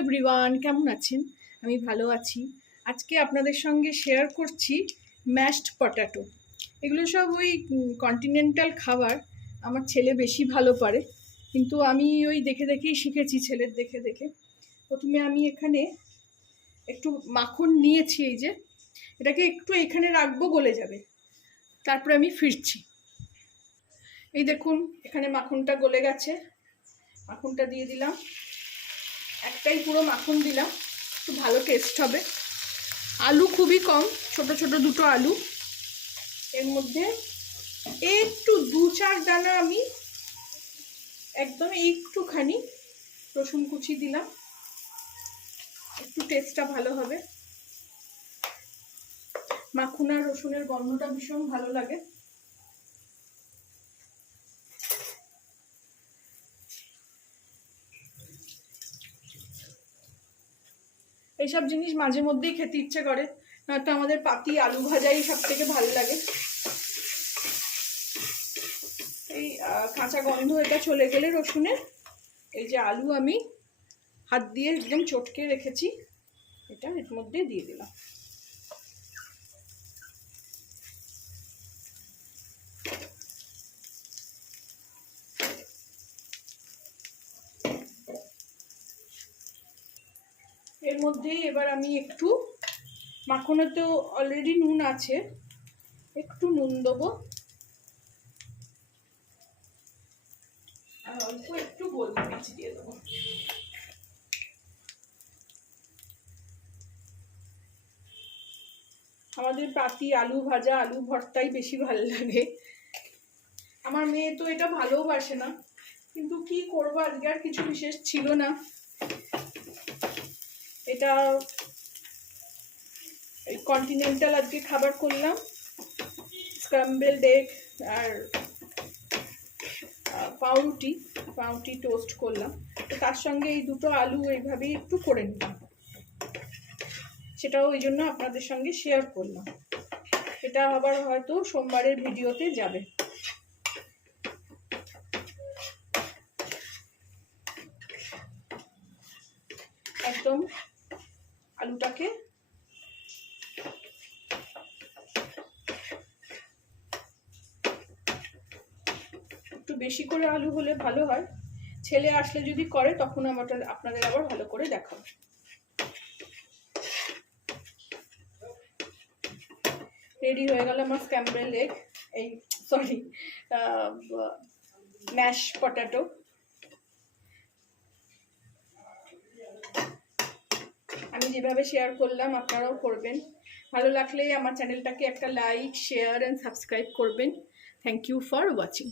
Everyone, কেমন আছেন? আমি ভালো আছি। আজকে আপনাদের সঙ্গে শেয়ার করছি ম্যাশড পটাটো। এগুলো সব ওই কন্টিনেন্টাল খাবার। আমার ছেলে বেশি ভালো পারে, কিন্তু আমি ওই দেখে দেখেই শিখেছি, ছেলের দেখে দেখে। প্রথমে আমি এখানে একটু মাখন নিয়েছি, এই যে এটাকে একটু এখানে রাখবো, গলে যাবে, তারপরে আমি ফিরছি। এই দেখুন, এখানে মাখনটা গলে গেছে। মাখনটা দিয়ে দিলাম, একটাই পুরো মাখন দিলাম, একটু ভালো টেস্ট হবে। আলু খুবই কম, ছোট ছোট দুটো আলু। এর মধ্যে একটু 2-4 দানা আমি একদম একটুখানি রসুন কুচি দিলাম, একটু টেস্টটা ভালো হবে। মাখন আর রসুনের গন্ধটা ভীষণ ভালো লাগে। এইসব জিনিস মাঝে মধ্যেই খেতে ইচ্ছে করে, নয়তো আমাদের পাতি আলু ভাজাই সব থেকে ভালো লাগে। এই কাঁচা গন্ধ এটা চলে গেলে রসুনের, এই যে আলু আমি হাত দিয়ে একদম চটকে রেখেছি, এটা এর মধ্যে দিয়ে দিলাম। এর মধ্যেই এবার আমি একটু, মাখনে তো অলরেডি নুন আছে, একটু নুন দেবো, আর অল্প একটু গোলমরিচ দিয়ে দেবো। আমাদের পাতি আলু ভাজা, আলু ভর্তাই বেশি ভালো লাগে। আমার মেয়ে তো এটা ভালোবাসে না, কিন্তু কি করবো, আজকে আর কিছু বিশেষ ছিল না। এটা কন্টিনেন্টাল আজকে খাবার করলাম, স্ক্রাম্বলড এগ আর পাউরুটি টোস্ট করলাম। তো তার সঙ্গে এই দুটো আলু এইভাবেই একটু করে নিলাম, সেটাও ওই জন্য আপনাদের সঙ্গে শেয়ার করলাম। এটা আবার হয়তো সোমবারের ভিডিওতে যাবে। একদম আলুটাকে একটু বেশি করে আলু হলে ভালো হয়। ছেলে আসলে যদি করে তখন আপনাদের আবার ভালো করে দেখাবো। রেডি হয়ে গেল আমার স্ক্র্যাম্বলড এগ, এই সরি ম্যাশ পটাটো। আমি যেভাবে শেয়ার করলাম আপনারাও করবেন। ভালো লাগলে আমার চ্যানেলটাকে একটা লাইক, শেয়ার অ্যান্ড সাবস্ক্রাইব করবেন। Thank you for watching.